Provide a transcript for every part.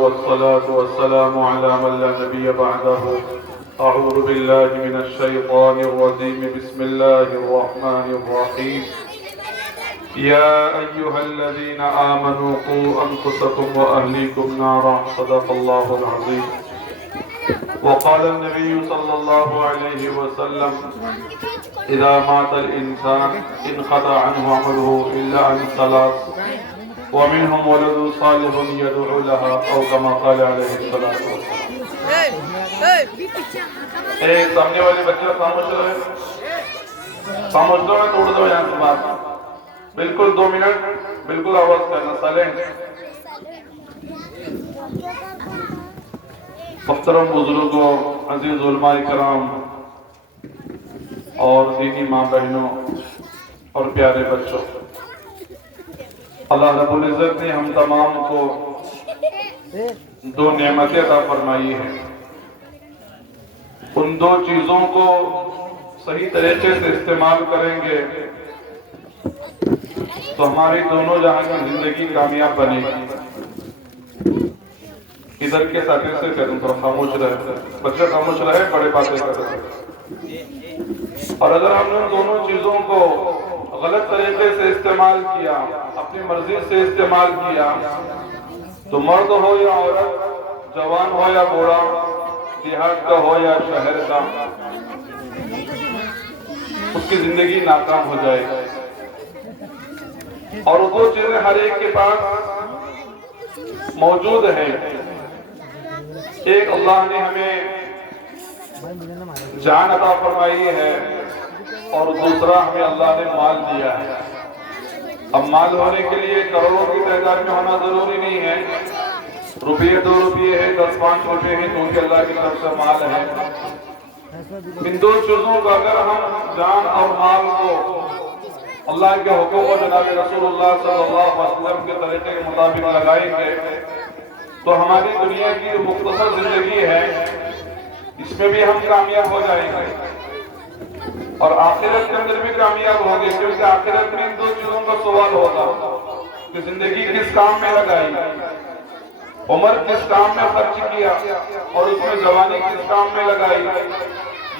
والصلاة والسلام على من لا نبي بعده. أعوذ بالله من الشيطان الرجيم. بسم الله الرحمن الرحيم. يا أيها الذين آمنوا قوا أنفسكم وأهليكم نارا. صدق الله العظيم. وقال النبي صلى الله عليه وسلم إذا مات الإنسان انقطع عنه عمله إلا عن ثلاث ومنهم ولد صالح يدعو لها أو كما قال عليه الصلاة والسلام. سامنے والے بچے خاموش رہے، خاموش دو میں توڑ دو یہاں سے بات، بالکل 2 منٹ بالکل آواز کرنا سائلنٹ. محترم بزرگوں، عزیز علماء کرام اور دینی ماں بہنوں اور پیارے بچوں، اللہ رب العزت نے ہم تمام کو 2 نعمتیں عطا فرمائی ہیں. ان 2 چیزوں کو صحیح طریقے سے استعمال کریں گے تو ہماری دونوں جہاں کی زندگی کامیاب بنے گی. ادھر کے ساتھی سے کہہ دوں تو خاموش رہے، بچے خاموش رہے، بڑے باتیں کر رہے. اور اگر ہم نے ان دونوں چیزوں کو غلط طریقے سے استعمال کیا، اپنی مرضی سے استعمال کیا، تو مرد ہو یا عورت، جوان ہو یا بوڑھا، دیہات کا ہو یا شہر کا، اس کی زندگی ناکام ہو جائے گی. اور 2 چیزیں ہر ایک کے پاس موجود ہیں. ایک اللہ نے ہمیں جان عطا فرمائی ہے اور دوسرا ہمیں اللہ نے مال دیا ہے. اب مال ہونے کے لیے کروڑوں کی تعداد میں ہونا ضروری نہیں ہے. روپیے 2 روپیے ہے، 10-5 روپے ہیں تو ان کے اللہ کی طرف سے مال ہے. ان 2 چیزوں کا اگر ہم جان اور مال کو اللہ کے حکم و جناب رسول اللہ صلی اللہ علیہ وسلم کے طریقے کے مطابق لگائیں گے تو ہماری دنیا کی مختصر زندگی ہے اس میں بھی ہم کامیاب ہو جائیں گے اور آخرت کے اندر بھی کامیاب ہوں گے. کیونکہ آخرت میں ان 2 چیزوں کا سوال ہوگا کہ زندگی کس کام میں لگائی، عمر کس کام میں خرچ کیا اور اس میں جوانی کس کام میں لگائی،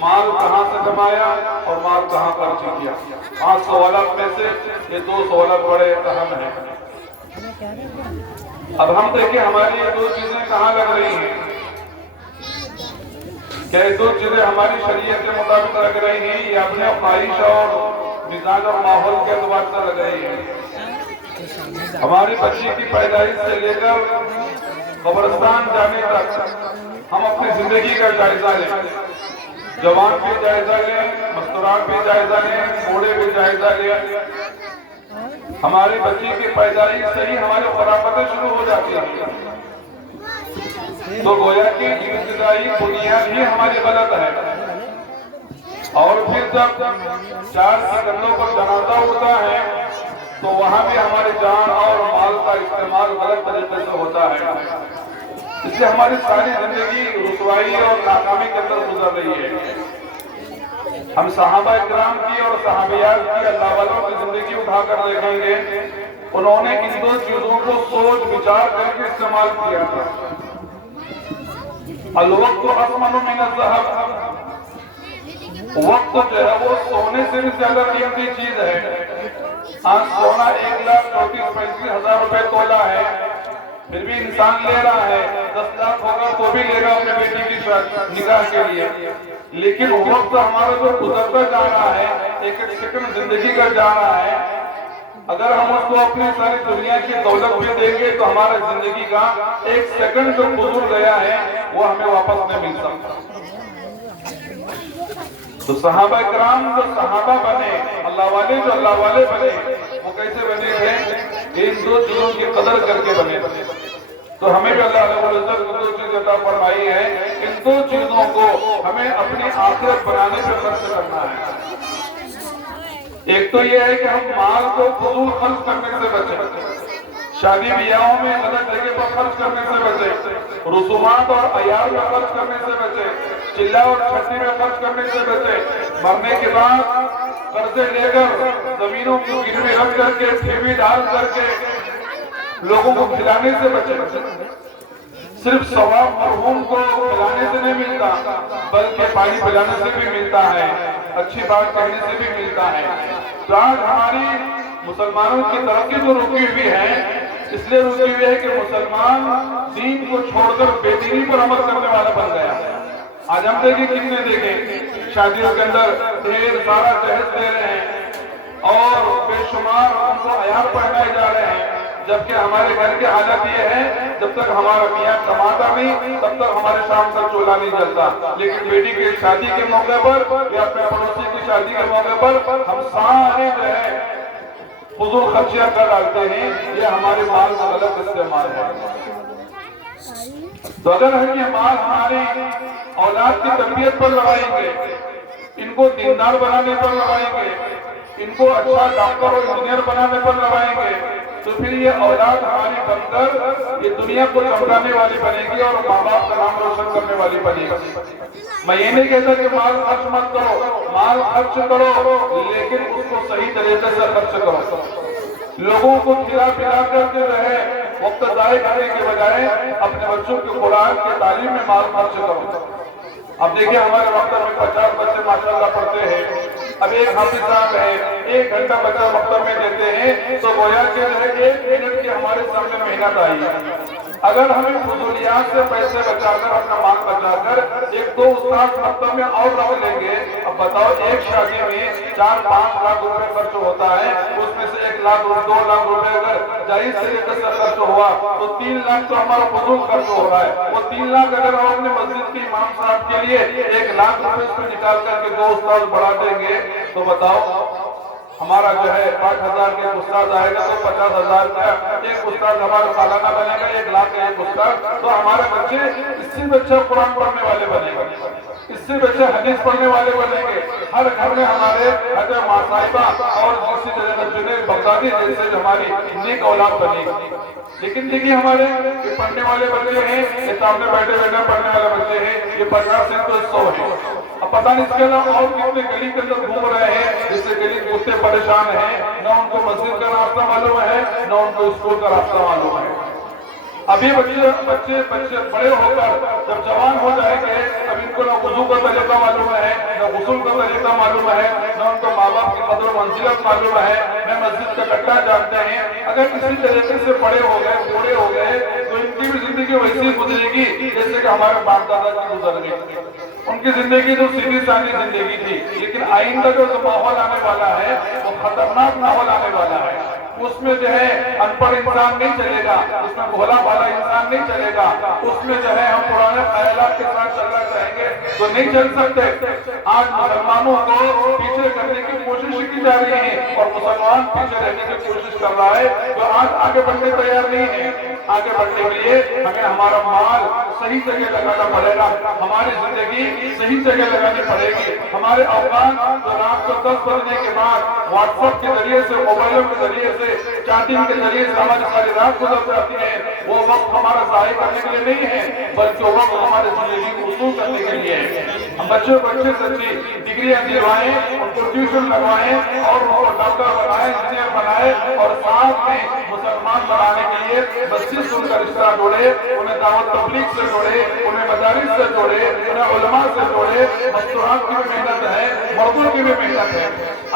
مال کہاں سے کمایا اور مال کہاں خرچ کیا. 5 سوالات میں سے یہ 2 سوالات بڑے اہم ہیں. اب ہم دیکھیں ہماری یہ 2 چیزیں کہاں لگ رہی ہیں. کیا یہ 2 چیزیں ہماری شریعت کے مطابق لگ رہی ہیں یا اپنے خواہش اور مزاج اور ماحول کے اعتبار سے لگ رہی ہیں. ہماری بچی کی پیدائش سے لے کر قبرستان جانے تک ہم اپنی زندگی کا جائزہ لیں. جوان بھی جائزہ لیں، مستورات بھی جائزہ لیں، بوڑھے بھی جائزہ لیں. ہماری بچی کی پیدائش سے ہی ہماری خرافتیں شروع ہو جاتی ہیں. تو گویا کہ ابتدائی بنیاد ہی ہماری غلط ہے. اور پھر جب 4 سکندوں پر جنازہ ہوتا ہے تو وہاں بھی ہماری جان اور مال کا استعمال غلط طریقے سے ہوتا ہے. اس سے ہماری ساری زندگی رسوائی اور ناکامی کے اندر گزر رہی ہے. ہم صحابہ کرام کی اور صحابیات کی اللہ والوں کی زندگی اٹھا کر دیکھیں گے، انہوں نے ان 2 چیزوں کو سوچ وچار کر کے استعمال کیا تھا. الوقت اثمن من الذهب، وقت جو ہے وہ سونے سے بھی زیادہ قیمتی چیز ہے. آج سونا 1,34,35,000 روپے تولا ہے، پھر بھی انسان لے رہا ہے. 10 لاکھ ہوگا تو بھی لے گا اپنے بیٹی کی نکاح کے لیے. لیکن وقت ہمارا جو گزرتا جا رہا ہے، ایک سیکنڈ زندگی کا جا رہا ہے، اگر ہم اس کو اپنی ساری دنیا کی دولت بھی دیں گے تو ہمارا زندگی کا 1 سیکنڈ جو گزر گیا ہے وہ ہمیں واپس نہیں مل سکتا. تو صحابہ کرام جو صحابہ بنے، اللہ والے جو اللہ والے بنے، وہ کیسے بنے تھے؟ ان 2 چیزوں کی قدر کر کے بنے. تو ہمیں بھی اللہ رب العزت کو 2 چیزیں عطا فرمائی ہے. ان 2 چیزوں کو ہمیں اپنی آخرت بنانے پہ خرچ کرنا ہے. ایک تو یہ ہے کہ ہم مال کو فضول خرچ کرنے سے بچیں، شادی بیاہوں میں غلط جگہ پر خرچ کرنے سے بچیں، رسومات اور عیال میں خرچ کرنے سے بچیں، چلہ اور چھٹی میں خرچ کرنے سے بچیں، مرنے کے بعد قرضے لے کر زمینوں کی گروی رکھ کر کے ٹھیوی ڈال کر کے لوگوں کو کھلانے سے بچیں. صرف ثواب مرحوم کو پلانے سے نہیں ملتا بلکہ پانی پلانے سے بھی ملتا ہے، اچھی بات کہنے سے بھی ملتا ہے۔ تو آج ہماری مسلمانوں کی ترقی جو رکی ہوئی ہے اس لیے رکی ہوئی ہے کہ مسلمان دین کو چھوڑ کر بے دینی پر عمل کرنے والا بن گیا۔ آج ہم دیکھیں کتنے دیکھیں شادیوں کے اندر ڈھیر سارا جہیز دے رہے ہیں اور بے شمار ان کو عیال پہنائے جا رہے ہیں، جبکہ ہمارے گھر کی حالت یہ ہے جب تک ہمارا میاں کماتا نہیں تب تک ہمارے شام تک چولہا نہیں جلتا، لیکن بیٹی کی شادی کے موقع پر یا اپنے پڑوسی کی شادی کے موقع پر ہم سارے جو ہے فضول خرچیاں کر ڈالتے ہیں۔ یہ ہمارے مال کا غلط استعمال ہے۔ تو اگر ہم یہ مال ہماری اولاد کی تربیت پر لگائیں گے، ان کو دیندار بنانے پر لگائیں گے، ان کو اچھا ڈاکٹر اور انجینئر بنانے پر لگائیں گے، تو پھر یہ اولاد ہماری بن کر یہ دنیا کو چمکانے والی بنے گی اور ماں باپ کا نام روشن کرنے والی بنے گی۔ میں یہ نہیں کہتا کہ مال خرچ مت کرو، مال خرچ کرو لیکن اس کو صحیح طریقے سے خرچ کرو۔ لوگوں کو کھلا پلا کر کے رہے وقت ضائع کرنے کے بجائے اپنے بچوں کے قرآن کی تعلیم میں مال خرچ کرو۔ اب دیکھیں ہمارے مکتب میں 50 بچے ماشاءاللہ پڑھتے ہیں، اب ایک حافظ صاحب ہے 1 گھنٹہ بچہ مکتب میں دیتے ہیں تو گویا کہ 1 منٹ کی ہمارے سامنے محنت آئی ہے۔ اگر ہمیں فضولیات سے پیسے بچا کر اپنا مال بچا کر 1-2 استاد مکتب میں اور رکھ لیں گے، اب بتاؤ ایک شادی میں 4-5 لاکھ روپے خرچ ہوتا ہے، اس میں سے 1 لاکھ 2 لاکھ روپے اگر جائز طریقے سے خرچ ہوا تو 3 لاکھ تو ہمارا فضول خرچ ہو رہا ہے۔ وہ 3 لاکھ اگر ہم اپنے مسجد کے امام صاحب کے لیے 1 لاکھ روپے اس میں نکال کر کے 2 استاد بڑھا دیں گے تو بتاؤ ہمارا جو ہے 5,000 کے استاد آئے گا تو 50,000 کا ایک استاد ہمارا سالانہ بنے گا، 1 لاکھ کا ایک استاد، تو ہمارے بچے اس سے بچہ قرآن پڑھنے والے بنے گا، اس سے بچے حدیث پڑھنے والے بنیں گے۔ ہر گھر میں ہمارے حضرت ماں صاحبہ اور اسی طرح جنید بغدادی جیسے ہماری نیک اولاد بنے گی۔ لیکن دیکھیے ہمارے یہ پڑھنے والے بچے ہیں، یہ سامنے بیٹھے بیٹھے پڑھنے والے بچے ہیں، یہ 50 ہیں تو 100 ہیں۔ اب پتہ نہیں اس کے علاوہ اور کتنے گلی کے اندر گھوم رہے ہیں جس سے گلی کتے پریشان ہیں، نہ ان کو مسجد کا راستہ معلوم ہے نہ ان کو اسکول کا راستہ معلوم ہے۔ ابھی بچے بڑے ہو کر جب جوان ہو جائیں گے اب ان کو نہ وضو کا طریقہ معلوم ہے نہ غسل کا طریقہ معلوم ہے نہ ان کو ماں باپ کی قدر و منزلت معلوم ہے نہ مسجد کا گڈھا جانتے ہیں۔ اگر کسی طریقے سے بڑے ہو گئے بوڑھے ہو گئے تو ان کی بھی زندگی ویسی گزرے گی جیسے کہ ہمارے باپ دادا کی گزر گئی۔ ان کی زندگی جو سیدھی سادھی زندگی تھی، لیکن آئندہ جو ماحول آنے والا ہے وہ خطرناک ماحول آنے والا ہے۔ اس میں جو ہے ان پڑھ انسان نہیں چلے گا، اس میں بھولا بھالا انسان نہیں چلے گا، اس میں جو ہے ہم پرانے خیالات کے ساتھ چلنا چاہیں گے تو نہیں چل سکتے۔ آج مسلمانوں کو پیچھے کرنے کی کوشش کی جا رہی ہے اور مسلمان پیچھے رہنے کی کوشش کر رہا ہے، تو آج آگے بڑھنے تیار نہیں ہے۔ آگے بڑھنے کے لیے ہمیں ہمارا مال صحیح جگہ لگانا پڑے گا، ہماری زندگی صحیح جگہ لگانی پڑے گی۔ ہمارے اوقات جو رات کو 10 بجنے کے بعد واٹس ایپ کے ذریعے سے، موبائلوں کے ذریعے سے، چیٹنگ کے ذریعے سے ہماری ساری رات گزر جاتی ہے، وہ وقت ہمارا ضائع کرنے کے لیے نہیں ہے بلکہ وہ وقت ہماری زندگی کو وصول کرنے کے لیے ہے۔ ہم بچوں کو اچھی سے اچھی ڈگریاں دلوائیں، ان کو ٹیوشن لگوائیں اور ان کو ڈاکٹر بنائیں، انجینئر بنائیں اور ساتھ میں مسلمان بنانے کے لیے مسجد سے ان کا رشتہ جوڑے، انہیں دعوت تبلیغ سے جوڑے، انہیں مدارس سے جوڑے، انہیں علماء سے جوڑے۔ مستورات کی بھی محنت ہے، مردوں کی بھی محنت ہے۔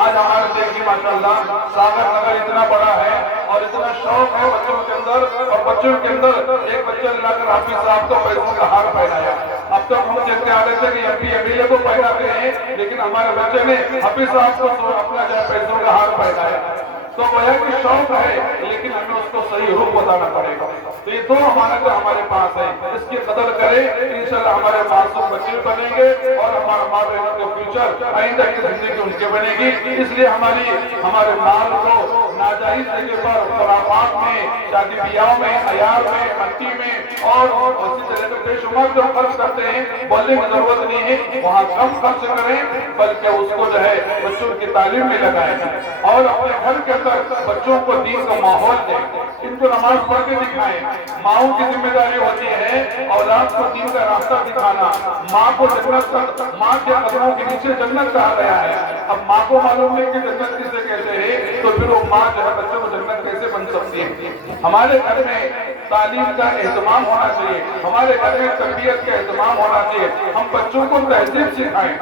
آج ہمارے دیکھ کی ماشاءاللہ ساگر نگر اتنا بڑا ہے اور اتنا شوق ہے بچوں کے اندر، اور بچوں کے اندر ایک بچہ اللہ کر حافظ صاحب کو پیسوں کا ہار پہنایا۔ اب تک ہم کہتے آ رہے تھے کہ M P M L A کو پہناتے ہیں، لیکن ہمارے بچے نے حافظ صاحب کو اپنا جو پیسوں کا ہار پہنایا۔ تو گویا کہ شوق ہے لیکن ہمیں اس کو صحیح رخ بتانا پڑے گا۔ تو یہ دو امانتیں ہمارے پاس ہیں، اس کی قدر کریں، انشاءاللہ ہمارے معصوم بچے بنیں گے اور ہمارا ماں بہنوں کے فیوچر آئندہ کی زندگی ان کے بنے گی۔ اس لیے ہمارے مال کو ناجائز جگہ پر، خرافات میں، شادی بیاہوں میں، عیال میں، مٹی میں اور اسی طرح سے بے شمار جو خرچ کرتے ہیں، بولنے کی ضرورت نہیں ہے، وہاں کم خرچ کریں بلکہ اس کو جو ہے بچوں کی تعلیم میں لگائیں اور اپنے گھر کے اندر بچوں کو دین کا ماحول دیں، ان کو نماز پڑھ کے دکھائیں۔ ماؤں کی ذمہ داری ہوتی ہے اولاد کو دین کا راستہ دکھانا۔ ماں کو جنت، ماں کے قدموں کے نیچے جنت کہا گیا ہے۔ اب ماں کو معلوم نہیں کہ جنت کسے کہتے ہیں تو پھر وہ ماں جو ہے بچوں کو جنت کیسے بن سکتی ہے؟ ہمارے گھر میں تعلیم کا اہتمام ہونا چاہیے، ہمارے گھر میں تربیت کا اہتمام ہونا چاہیے، ہم بچوں کو تہذیب سکھائیں،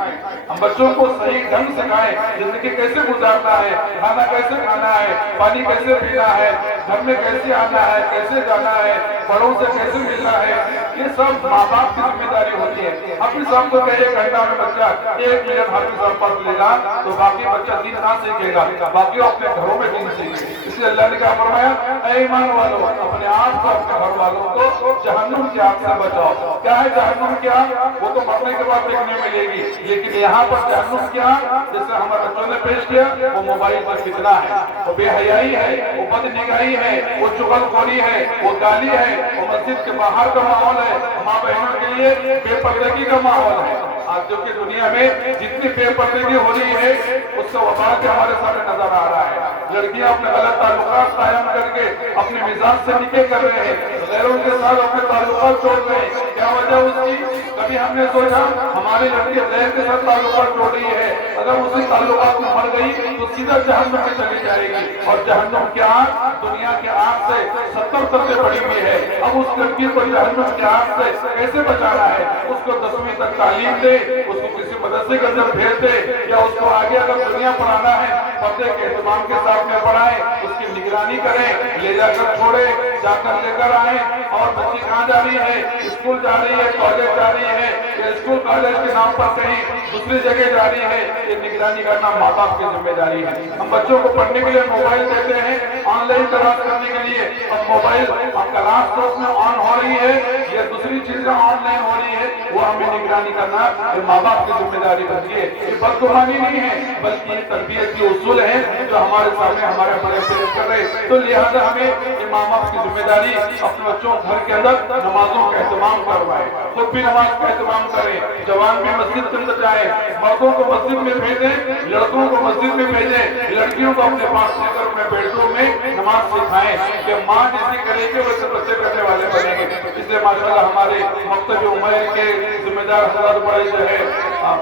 ہم بچوں کو صحیح ڈھنگ سکھائیں، زندگی کیسے گزارنا ہے، کھانا کیسے کھانا ہے، پانی کیسے پینا ہے، گھر میں کیسے آنا ہے، کیسے جانا ہے، بڑوں سے کیسے ملنا ہے، یہ سب ماں باپ کی ذمہ داری ہوتی ہے۔ حافظ صاحب کو کہے ایک گھنٹہ میں بچہ 1 منٹ حافظ صاحب پڑھ لے گا تو باقی بچہ دین نہ سیکھے گا، باقی اپنے گھروں میں دین سیکھے۔ اس لیے اللہ نے کیا فرمایا، اے ایمان والو اپنے آپ کو اپنے گھر والوں کو جہنم کی آگ سے بچاؤ۔ کیا ہے جہنم کی آگ؟ وہ تو مرنے کے بعد دیکھنے ملے گی، لیکن یہاں پر جہنم کی آگ جیسے ہمارے بچوں نے پیش کیا، وہ موبائل کا فتنہ ہے، وہ بے حیائی ہے، وہ بد نگاہی ہے، وہ چغل خوری ہے، وہ گالی ہے، وہ مسجد کے باہر کا ماحول ہے، ماں بہنوں کے لیے بے پردگی کا ماحول ہے۔ آج جو کہ دنیا میں جتنی بے پردگی ہو رہی ہے اس سے وبال کے ہمارے سامنے نظر آ رہا ہے۔ لڑکیاں اپنے غلط تعلقات قائم کر کے اپنے مزاج سے نکل کر رہے ہیں، غیروں کے ساتھ اپنے تعلقات جوڑ رہے ہیں۔ کیا وجہ اس کی؟ کبھی ہم نے سوچا ہماری لڑکی غیر کے ساتھ تعلقات جوڑ رہی ہے، اگر اسی تعلقات میں مر گئی تو سیدھا جہنم میں چلی جائے گی، اور جہنم کی آگ دنیا کے آگ سے 70 درجے بڑی ہوئی ہے۔ اب اس لڑکی کو جہنم کی آگ سے کیسے بچانا ہے؟ اس کو 10ویں تک تعلیم دے، اس کو کسی مدرسے کے اندر بھیج دے، یا اس کو آگے اگر دنیا پڑھانا ہے پردے کے اہتمام کے ساتھ میں پڑھائیں، اس کی نگرانی کریں، لے جا کر چھوڑے، جا کر لے کر آئیں۔ اور بچی کہاں جا رہی ہے؟ اسکول جا رہی ہے، کالج جا رہی ہے، یا اسکول کالج کے نام پر کہیں دوسری جگہ جا رہی ہے، یہ نگرانی کرنا ماں باپ کی ذمہ داری ہے۔ ہم بچوں کو پڑھنے کے لیے موبائل دیتے ہیں، آن لائن کلاس کرنے کے لیے، اب موبائل اب کلاس تو اس میں آن ہو رہی ہے یا دوسری چیزیں آن لائن ہو رہی ہے، وہ ہمیں نگرانی کرنا یہ ماں باپ کی ذمہ داری بنتی ہے۔ یہ بدگمانی نہیں ہے بلکہ یہ تربیت کے اصول ہیں جو ہمارے سامنے ہمارے بڑے پیش کر رہے ہیں۔ تو لہذا ہمیں یہ ماں باپ کی ذمہ داری اپنے بچوں گھر کے اندر نمازوں کا اہتمام کروائے، خود بھی نماز کا اہتمام کریں، جوان بھی مسجد کے اندر جائیں، مردوں کو مسجد میں بھیجیں، لڑکوں کو مسجد میں بھیجیں، لڑکیوں کو اپنے پاس لے کر اپنے بیٹوں میں نماز سکھائیں کہ ماں جیسے کرے گی ویسے بچے کرنے والے بنیں گے۔ اس لیے ماشاءاللہ ہمارے مکتب عمیر کے ذمہ دار حضرات بڑے جو ہے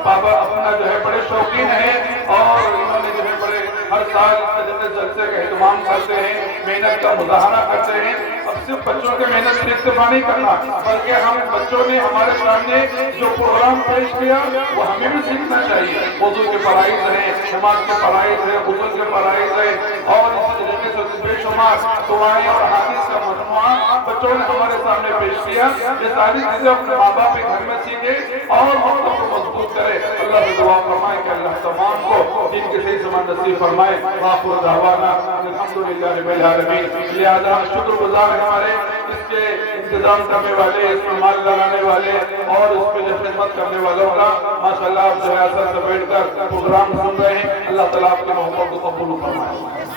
بابا اپنا جو ہے بڑے شوقین ہیں، اور انہوں نے جو ہے بڑے ہر سال جلسے کا اہتمام کرتے ہیں، محنت کا مظاہرہ کرتے ہیں۔ اب صرف بچوں کے محنت سے اکتفا نہیں کرنا بلکہ ہم بچوں نے ہمارے سامنے جو پروگرام پیش کیا وہ ہمیں بھی سیکھنا چاہیے۔ وضو کے فرائض ہیں، نماز کے فرائض ہیں، غسل کے فرائض ہیں، اور اسی طریقے سے بے شمار دعائیں اور احادیث کا مجموعہ بچوں نے ہمارے سامنے پیش کیا۔ یہ ساری چیزیں اپنے ماں باپ کے گھر میں سیکھے اور مکتب کو مضبوط کرے۔ اللہ سے دعا فرمائے کہ اللہ تمام کو دین کے صحیح سمجھ نصیب فرمائے۔ وآخر دعوانا الحمدللہ رب العالمین۔ لہذا ہم شکر گزار ہیں ہمارے اس کے انتظام کرنے والے، اس میں مال لگانے والے اور اس پہ خدمت کرنے والوں کا۔ ماشاءاللہ آپ جو ہے اثر سے بیٹھ کر پروگرام سن رہے ہیں، اللہ تعالیٰ آپ کے محبت کو قبول فرمائے۔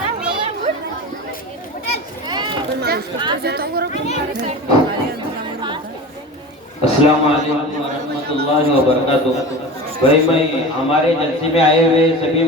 السلام علیکم ورحمۃ اللہ وبرکاتہ۔ بھائی ہمارے جلسے میں آئے ہوئے سبھی